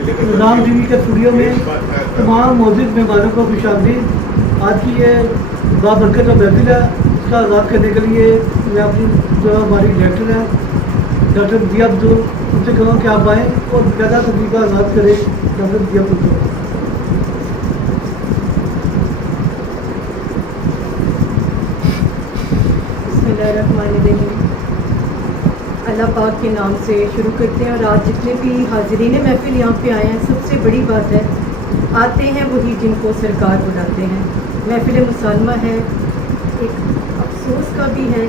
निज़ाम TV के studio में तमाम मौजूद मेहमानों को खुशामदीद। आज की ये बाबरकत महफिल है, इसका आगाज़ करने के लिए मैं अपनी जो हमारी डायरेक्टर है डॉक्टर दिया अब्दुल, उनसे कहूँ कि आप आएँ और ज़्यादा तकलीफ का आगाज़ करें। डॉक्टर दिया अब्दुल। बिस्मिल्लाहिर्रहमानिर्रहीम। अल्लाह पाक के नाम से शुरू करते हैं। और आज जितने भी हाज़रीन महफिल यहाँ पे आए हैं, सबसे बड़ी बात है आते हैं वही जिनको सरकार बुलाते हैं। महफिल मुसालमा है, एक अफसोस का भी है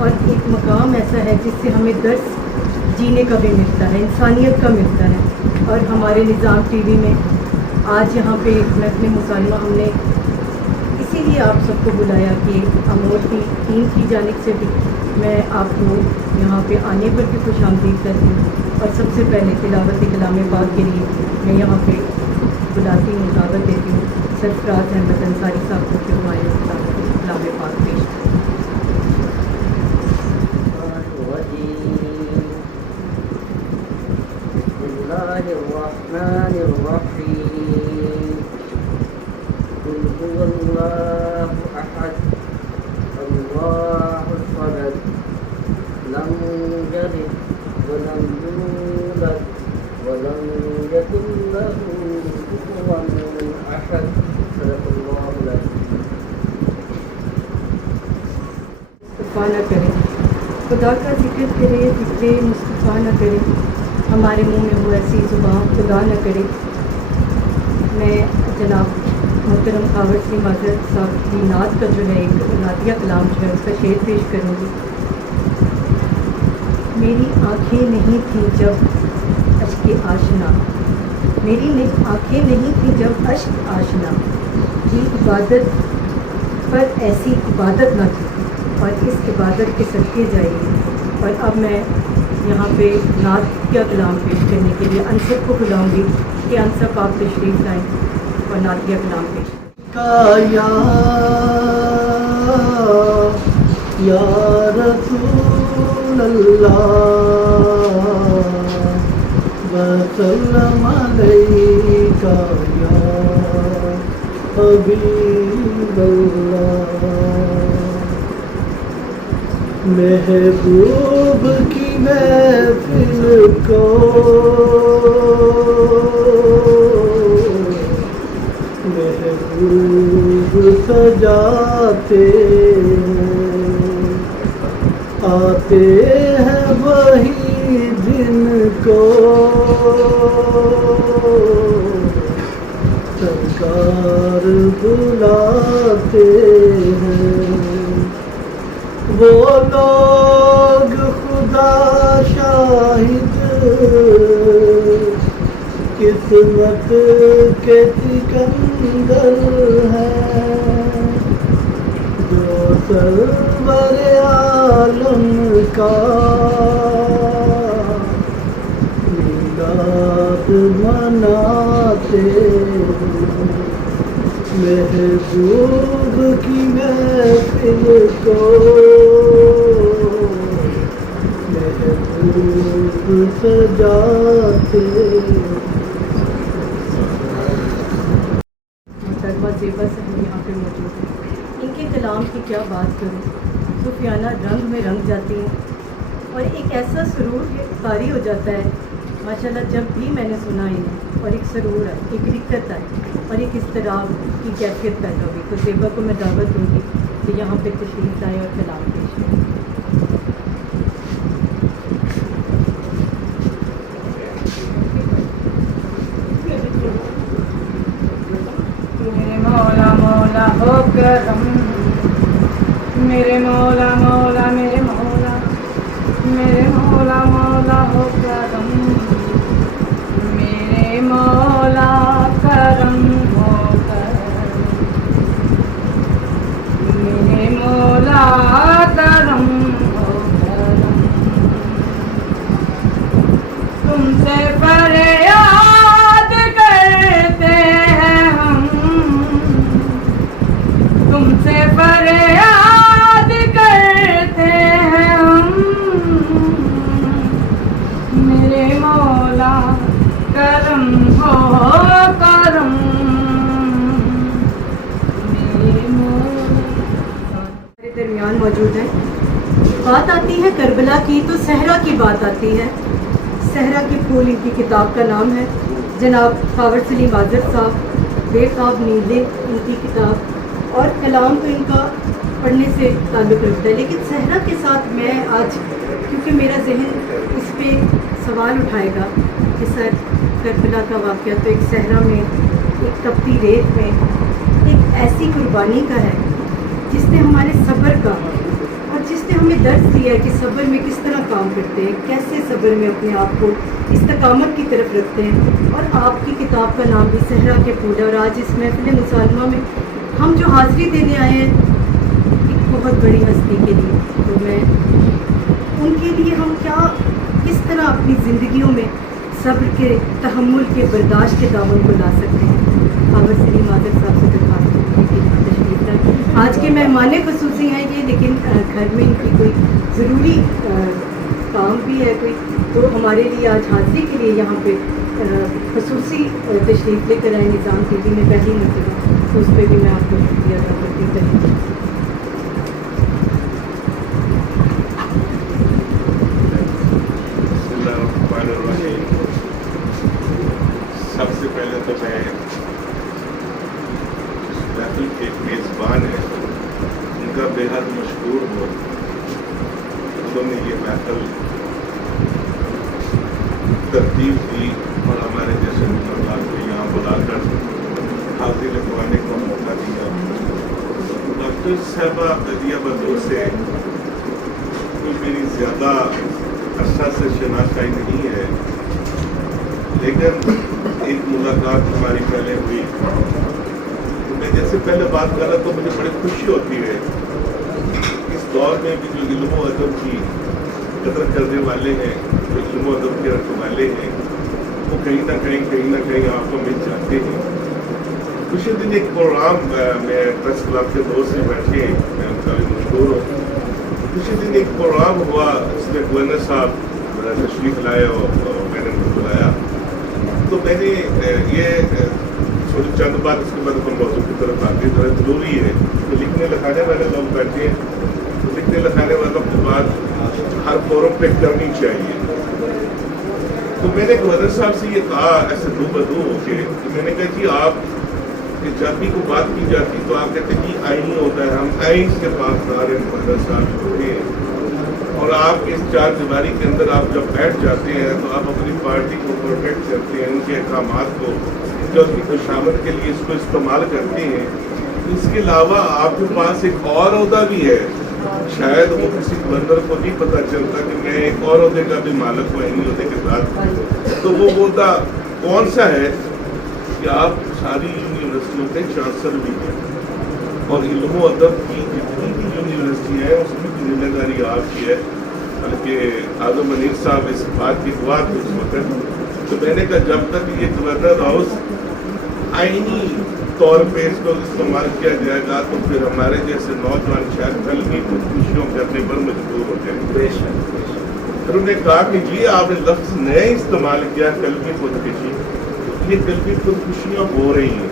और एक मकाम ऐसा है जिससे हमें दर्स जीने का भी मिलता है, इंसानियत का मिलता है। और हमारे निज़ाम टीवी में आज यहाँ पे महफिल मुसालमा हमने इसीलिए आप सबको बुलाया कि अमोर की टीम की जानिब से भी मैं आपको यहाँ पे आने पर भी खुशामदीद करती हूँ। और सबसे पहले तिलावत कलाम पाक के लिए मैं यहाँ पे बुलाती हूँ, दावत देती हूँ सरफराज अहमद अंसारी साहब को कि वो आए तिलावत कलाम पाक पेश करें। मुस्तफ़ा न करें, खुदा का जिक्र करे, जिक्र मुस्तफ़ा न करें, हमारे मुंह में वो ऐसी ज़ुबान खुदा न करे। मैं जनाब मोहतरम खावर सिंह माजर साहब की नात का जो है एक नातिया कलाम जो है उसका शेर पेश करूँगी। मेरी आँखें नहीं थीं जब अश्क आशना, मेरी आँखें नहीं थीं जब अश्क आशना की इबादत पर ऐसी इबादत न थी और इस इबादत के सदके जाइए। और अब मैं यहाँ पे नातिया कलाम पेश करने के लिए अनसर को बुलाऊँगी कि अनसर आप तशरीफ़ लाएँ और नातिया कलाम पेश या रसूल अल्लाह वसल्लम अलैका या हबीब अल्लाह। महबूब की महफिल को महबूब सजाते हैं, आते हैं वही जिनको सरकार बुलाते हैं। वो लोग खुदा शाहिद किस्मत के सिकंदर हैं, जो सरवर आलम का मीलाद मनाते हैं। महबूब की महफिल को महबूब सजाते। मोहतरमा ज़ेबा से हम यहाँ पे मौजूद हैं। इनके कलाम की क्या बात करूँ, सूफियाना रंग में रंग जाती हैं और एक ऐसा सुरूर तारी हो जाता है माशाल्लाह जब भी मैंने सुना इन्हें। और एक सरूर है, एक रिक्कत है और एक इस्तराब की कैफियत पैदा होगी। तो ज़ेबा को मैं दावत दूँगी कि यहाँ पे तशरीफ़ लाएँ और कलाम पेश करें। मेरे मौला मौला हो करम, मेरे मौला मौला मेरे मौला, मेरे मौला मौला हो करम, मेरे मौला करम हो करम, मेरे मौला करम हो करम। तुमसे फरियाद करते हैं हम, तुमसे फरियाद करते मौजूद हैं। बात आती है करबला की तो सहरा की बात आती है। सहरा के फूल इनकी किताब का नाम है। जनाब कावड़ सलीम आज़र साहब बेख्वाब नींदें इनकी किताब, और कलाम तो इनका पढ़ने से ताल्लुक़ रखता है। लेकिन सहरा के साथ मैं आज, क्योंकि मेरा जहन इस पर सवाल उठाएगा कि सर करबला का वाक़या तो एक सहरा में, एक तपती रेत में एक ऐसी कुर्बानी का है जिसने हमारे सब्र का और जिसने हमें दर्द दिया है कि सब्र में किस तरह काम करते हैं, कैसे सब्र में अपने आप को इस्तकामत की तरफ रखते हैं। और आपकी किताब का नाम भी सहरा के फूल है। और आज इस महफिल मुसालमा में हम जो हाज़िरी देने आए हैं एक बहुत बड़ी हस्ती के लिए, तो मैं उनके लिए हम क्या किस तरह अपनी ज़िंदगियों में सब्र के, तहम्मुल के, बर्दाश्त के दामन को ला सकते हैं। कावड़ सलीम आज़र साहब से दरख्वास्त करती कि तशरीफ़ लाएं। आज के मेहमान ख़ुसूसी हैं ये, लेकिन घर में इनकी कोई ज़रूरी काम भी है कोई, तो हमारे लिए आज हाज़िरी के लिए यहाँ पे ख़ुसूसी तशरीफ़ लेकर आए निज़ाम टीवी में पहली मरतबा, तो उस पर भी मैं आपको शुक्रिया अदा करती हूँ। सबसे पहले तो मैं महफिल के मेज़बान हैं उनका बेहद मशहूर हूँ। उन्होंने ये महफिल तरतीब दी और हमारे जैसे मेहमान को यहाँ बुलाकर हाजिर लगवाने का मौका दिया। डॉक्टर साहबा बदिया बदूर से कोई मेरी ज़्यादा अरसा से शनाख्त नहीं है, लेकिन एक मुलाकात हमारी पहले हुई तो मैं जैसे पहले बात कर रहा तो मुझे बड़ी खुशी होती है। इस दौर में भी जो इल्म व अदब की कदर करने वाले हैं, जो इल्म व अदब के रखने वाले हैं, वो कहीं ना कहीं आपको मिल जाते हैं। कुछ दिन एक प्रोग्राम में प्रेस क्लब के दोस्त से बैठे, मैं उनका भी मशहूर हूँ। कुछ दिन एक प्रोग्राम हुआ, इसमें गवर्नर साहब तशरीफ लाए और मैंने उनको बुलाया, तो मैंने ये थोड़ी चंद बात उसके बाद हम मौजूद की तरफ आते हैं। थोड़ा जरूरी है तो लिखने लिखाने वाले लोग बैठे हैं, तो लिखने लिखाने वालों की बात हर फोरम पे करनी चाहिए। तो मैंने गवर्नर साहब से ये कहा ऐसे रूबरू होके, तो मैंने कहा जी आप जब भी कोई बात की जाती तो आप कहते कि आइन होता है, हम आइन के पासदार हैं गवर्नर साहब होते हैं, और आप इस चार दीवारी के अंदर आप जब बैठ जाते हैं तो आप अपनी पार्टी को प्रोटेक्ट करते हैं, उनके अहकामात को जो उसकी खुशामद के लिए इसको इस्तेमाल करते हैं। इसके अलावा आपके पास एक और ओहदा भी है, शायद वो किसी गवर्नर को नहीं पता चलता कि मैं एक और ओहदे का भी मालिक हूँ इन्हीं ओहदे के साथ। तो वो ओहदा कौन सा है कि आप सारी यूनिवर्सिटियों के चांसलर भी हैं, और इल्म व अदब की जितनी भी यूनिवर्सिटी है उसकी जिम्मेदारी आपकी है। बल्कि आज़म मनीर साहब इस बात की गवाह थे उस वक्त। तो मैंने कहा जब तक ये गवर्नर हाउस आईनी तौर पे इसको इस्तेमाल किया जाएगा तो फिर हमारे जैसे नौजवान शायद कल भी खुदकुशियों करने पर मजबूर हो जाएंगे। फिर उन्होंने कहा कि ये आपने लफ्ज़ नए इस्तेमाल किया, कल भी खुदकुशी, ये कल भी खुदकुशियाँ हो रही हैं।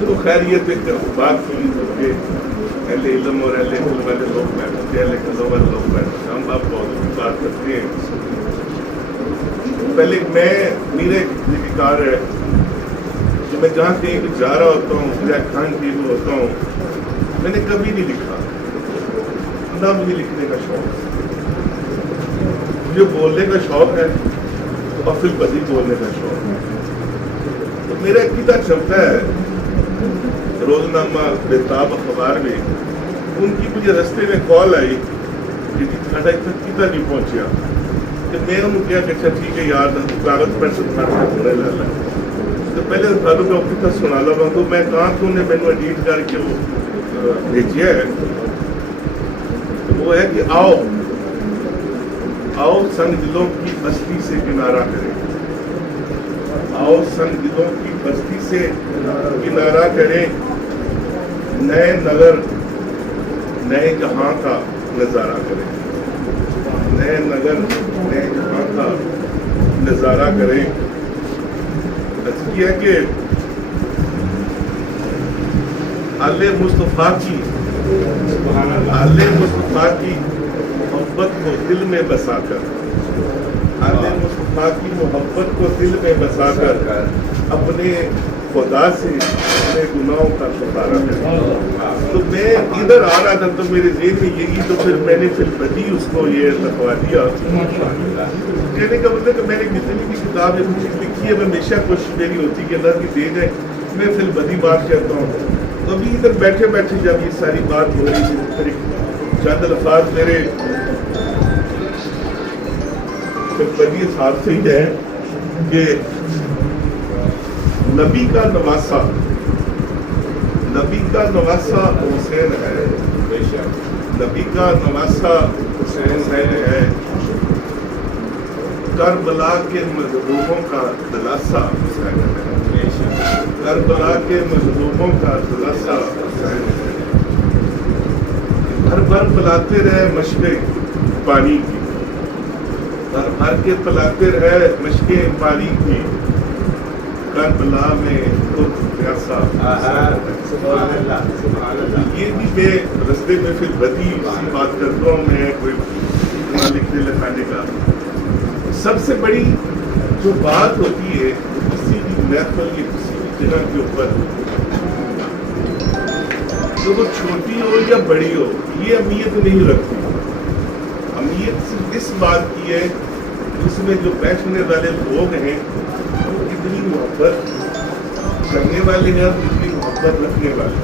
तो खैर ये तो बात हुई क्योंकि अहले इल्म और अहले इल्म वाले लोग बैठते हैं, लेकिन लोग वाले लोग बैठते हैं, हम आप बहुत बात करते हैं। पहले मैं मेरे कार है कि मैं जहाँ कहीं भी जा रहा होता हूँ या खान पी में होता हूँ, मैंने कभी नहीं लिखा, ना मुझे लिखने का शौक है। मुझे बोलने का शौक है और फिर बदी बोलने का शौक है। तो मेरा कितना चलता है रोजनामा बेताब अखबार में, उनकी मुझे रास्ते में कॉल आई कि साढ़ा इतना कितना नहीं पहुंचा, कि मैं उन्होंने कहा कि अच्छा ठीक है यार कागज पर से होने लगा। तो पहले सालों का कितना सुना लगा, तो मैं कहाँ तो उन्हें मैंने एडिट करके वो भेजी है। तो वो है कि आओ आओ संग दिलों की बस्ती से किनारा करें, आओ संग दिलों की बस्ती से किनारा करें, नए नगर नए जहां का नज़ारा करें, नए नगर नए जहां का नज़ारा करें। है कि आले मुस्तफ़ा की आले मुस्तफा की मोहब्बत को दिल में बसाकर, आले मुस्तफा की मोहब्बत को दिल में बसाकर अपने खुदा से अपने गुनाहों का छुटकारा करें। तो मैं इधर आ रहा था तो मेरे ज़हन में यही, तो फिर मैंने फिर बदी उसको ये लिखवा दिया। कहने का मतलब कि मैंने जितनी भी किताब लिखी है, मैं हमेशा कोशिश मेरी होती कि अल्लाह की देन है, मैं फिर बदी बात कहता हूँ। तो अभी इधर बैठे बैठे जब ये सारी बात हो रही थी, फिर चंद अल्फाज मेरे फिर बदी साहब से ही है कि नबी का नवासा हुसैन है, नबी का नवासा हुसैन है, करबला के मजलूमों का दिलासा हुसैन है, करबला के मजलूमों का दिलासा हुसैन है। भर भर पिलाते रहे मशके पानी की, भर भर के पिलाते रहे मशके पानी की, करबला में खुद प्यासा। ये भी मैं रस्ते में फिर बदी बात करता हूँ, मैं कोई लिखने लिखाने का। सबसे बड़ी जो बात होती है किसी भी महफिल की किसी भी जगह के ऊपर, तो वो छोटी हो या बड़ी हो, ये अहमियत नहीं रखती। अहमियत सिर्फ इस बात की है इसमें जो बैठने वाले लोग हैं कितनी मोहब्बत करने वाले हैं, कितनी मोहब्बत रखने वाले।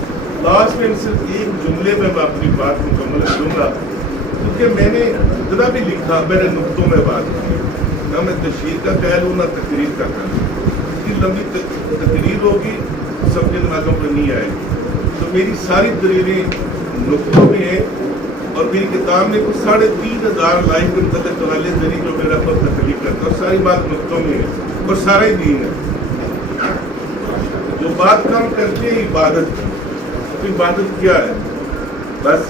लास्ट में सिर्फ एक जुमले में मैं अपनी बात मुकम्मल करूँगा, क्योंकि मैंने जितना भी लिखा मैंने नुक्तों में बात की, ना मैं तशरीह का कह लूँ ना तकरीर का कह लूँ। इतनी लंबी तकरीर होगी समझने वालों को नहीं आएगी। तो मेरी सारी तकरीरें नुक्तों में है, और मेरी किताब में कुछ 3,500 लाइन के मतलब वाले जरिए जो मेरा पर तकलीफ करता है, और सारी बात नुक्तों में है और सारा ही दीन है। जो बात काम करते हैं इबादत की, तो इबादत क्या है? बस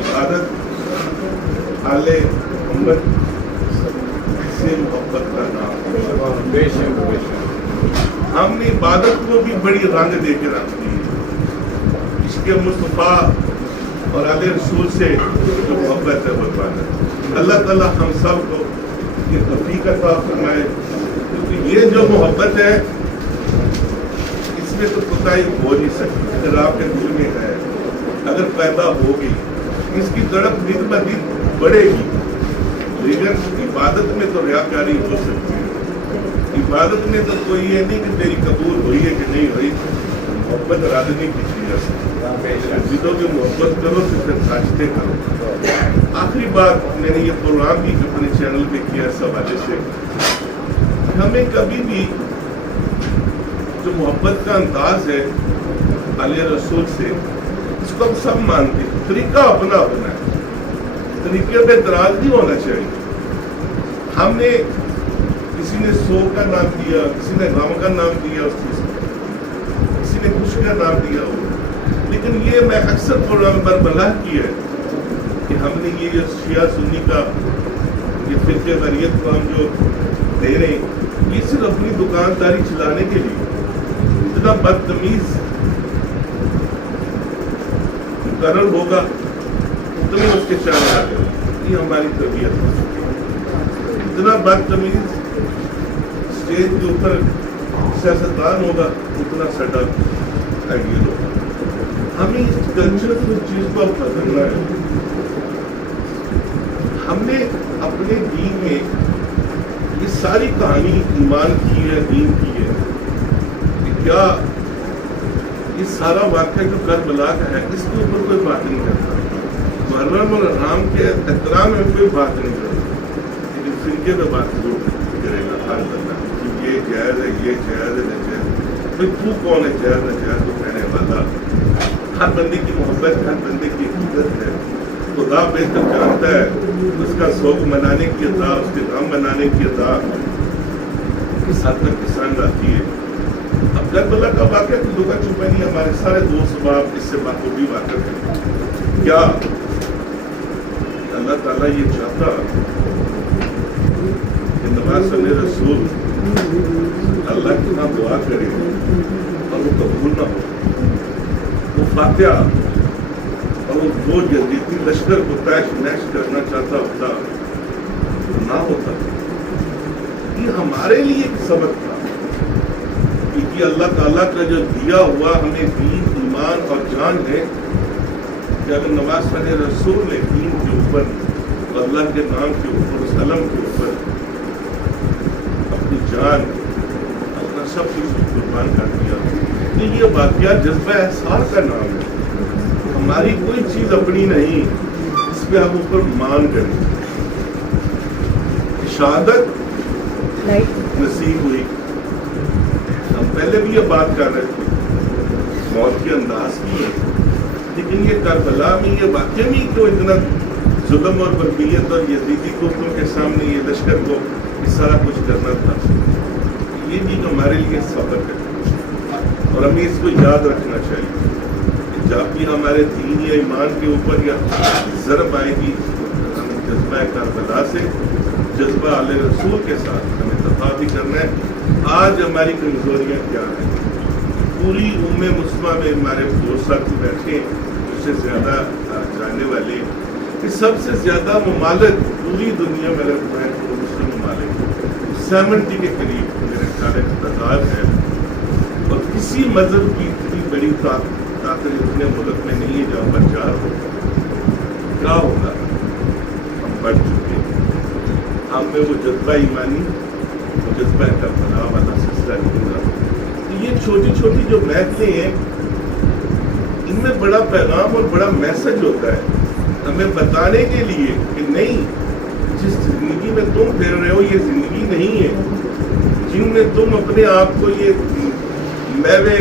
इबादत आले मोहम्मद से मोहब्बत का नाम। हमने इबादत को भी बड़ी रंग दे के रख दी, इसके मुस्तफा और आले रसूल से जो मोहब्बत है वो इबादत। अल्लाह ताला हम सब को ये तौफीक अता फरमाए, क्योंकि ये जो मोहब्बत है इसमें तो कोताही हो नहीं सकती। अगर आपके दिल में है, अगर पैदा होगी, इसकी तड़प दिन ब दिन बढ़ेगी। लेकिन इबादत में तो रियाकारी हो सकती है। इबादत में तो कोई ये नहीं कि तेरी कबूल हुई है कि नहीं हुई, मोहब्बत रादनी की चीज़ है। जिदों की मोहब्बत करो तो फिर साजते करो। आखिरी बात मैंने ये प्रोग्राम भी अपने चैनल पे किया इस हवाले से, हमें कभी भी जो मोहब्बत का अंदाज है आले रसूल से, इसको हम सब मानते हैं। तरीका अपना अपना है, तरीके पे इतराज नहीं होना चाहिए। हमने किसी ने शोक का नाम दिया, किसी ने गम का नाम दिया, उस चीज किसी ने खुश का नाम दिया हो, लेकिन ये मैं अक्सर प्रोग्राम पर बला की है कि हमने ये शिया सुन्नी का ये फिरके वरीयत को हम जो दे रहे हैं, ये सिर्फ अपनी दुकानदारी चलाने के लिए। इतना बदतमीज मुकर्रर होगा उतने उसके चार आगे, ये हमारी तबीयत हो चुकी है। इतना बदतमीज स्टेज के ऊपर सियासतदान होगा उतना सटल आइडियल होगा। हमें इस कल्चर की चीज को बदलना है। हमने अपने दीन में ये सारी कहानी ईमान की है, दीन की है कि क्या ये सारा वाक़या जो करबला का है इसके ऊपर कोई बात नहीं करता। मुहर्रम और हराम के एहतराम में कोई बात नहीं करता, लेकिन फिरके पे बात जरूर करेगा। हर बंदा ये जायज़ है, ये जायज़ है, जायज़। भाई तू कौन है जायज़ न जायज़ तो कहने वाला? हर बंदे की मोहब्बत, हर बंदे की इज्जत है। खुदा बेहतर जानता है उसका शौक मनाने की अता, उसके काम मनाने की अता किस हद तक पसंद आती है। अब करबला का वाक़या तो लुका छुपा नहीं, हमारे सारे दोस्त बाप इससे बाखूबी वाक़िफ़ हैं। क्या अल्लाह ताला ये चाहता कि नवाज़ रसूल अल्लाह की ना दुआ करे और वो कबूल ना हो, वो फातिहा और वो वो यजीदी लश्कर को तैश नैश करना चाहता होता तो ना होता। ये हमारे लिए एक सबक था कि अल्लाह ताला का जो दिया हुआ हमें दीन, ईमान और जान है कि अगर नवाज रसूल ने दीन के ऊपर, अल्लाह के नाम के ऊपर, उस अलम के ऊपर अपनी जान, अपना सब कुछ कुर्बान कर दिया, तो ये वाकया जज्बा एहसार का नाम है। हमारी कोई चीज अपनी नहीं, इस पे हम ऊपर मान करें। शहादत नसीब हुई। हम पहले भी ये बात कर रहे थे, मौत के अंदाज की है, लेकिन ये करबला में ये वाकई में क्यों इतना जुल्म और बर्बियत और यजीदी कुफर के सामने ये लश्कर को ये सारा कुछ करना था। ये भी हमारे लिए सबक है और हमें इसको याद रखना चाहिए। जब भी हमारे दीन या ईमान के ऊपर या ज़रब आएगी, हमें जज्बा करबला से, जज्बा आले रसूल के साथ हमें दफा भी करना है। आज हमारी कमजोरियाँ क्या हैं? पूरी उम्मे मुस्लिमा में हमारे दोस्त साथी बैठे, उससे ज़्यादा जानने वाले, कि सबसे ज़्यादा ममालिक पूरी दुनिया में अगर मैं तो मुस्लिम ममालिक 70 के करीब मेरे ख्याल तादाद है, और किसी मजहब की इतनी बड़ी ताकत इतने मुल्क में नहीं है जहाँ पर 4 हो। क्या होगा? हम बढ़ चुके हैं। हम में वो जज्बा ईमानी, वो जज्बा करबला वाला सिलसिला नहीं रहा। तो ये छोटी छोटी जो महफिलें हैं, इनमें बड़ा पैगाम और बड़ा मैसेज होता है हमें बताने के लिए कि नहीं, जिस जिंदगी में तुम फिर रहे हो ये जिंदगी नहीं है, जिनमें तुम अपने आप को ये मैवे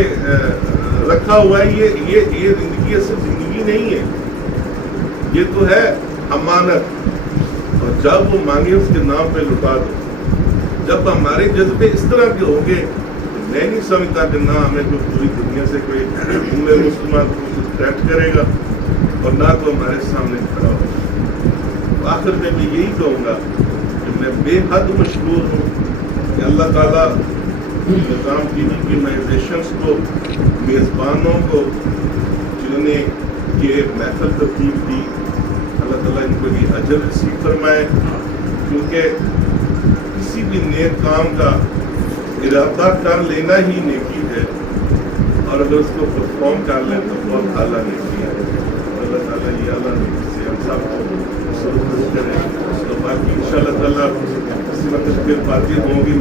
रखा हुआ है, ये जिंदगी असल जिंदगी नहीं है, ये तो है अमानत। और जब वो मांगे उसके नाम पे लुटा दो। जब हमारे जज्बे इस तरह के होंगे, मैं नहीं समझता कि ना हमें कोई पूरी दुनिया से कोई उम्मे मुसलमान को कुछ थ्रेट करेगा और ना तो हमारे सामने खड़ा होगा। आखिर में मैं यही कहूँगा कि मैं बेहद मशहूर हूँ कि अल्लाह ताला निज़ाम टीवी की ऑर्गेनाइजेशंस को, मेज़बानों को, जिन्होंने ये महफिल तरतीब दी, अल्लाह ताला इनको ये अजर नसीब फरमाए, क्योंकि किसी भी नेक काम का इरादा कर लेना ही नेकी है, और अगर उसको परफॉर्म कर लें तो बहुत आला नेकी है। अल्लाह ताला ये आला नेकी से हम सब को सुरक्षित करें। तो बाकी इंशाअल्लाह ताला किसी वक्त फिर बातें होंगी,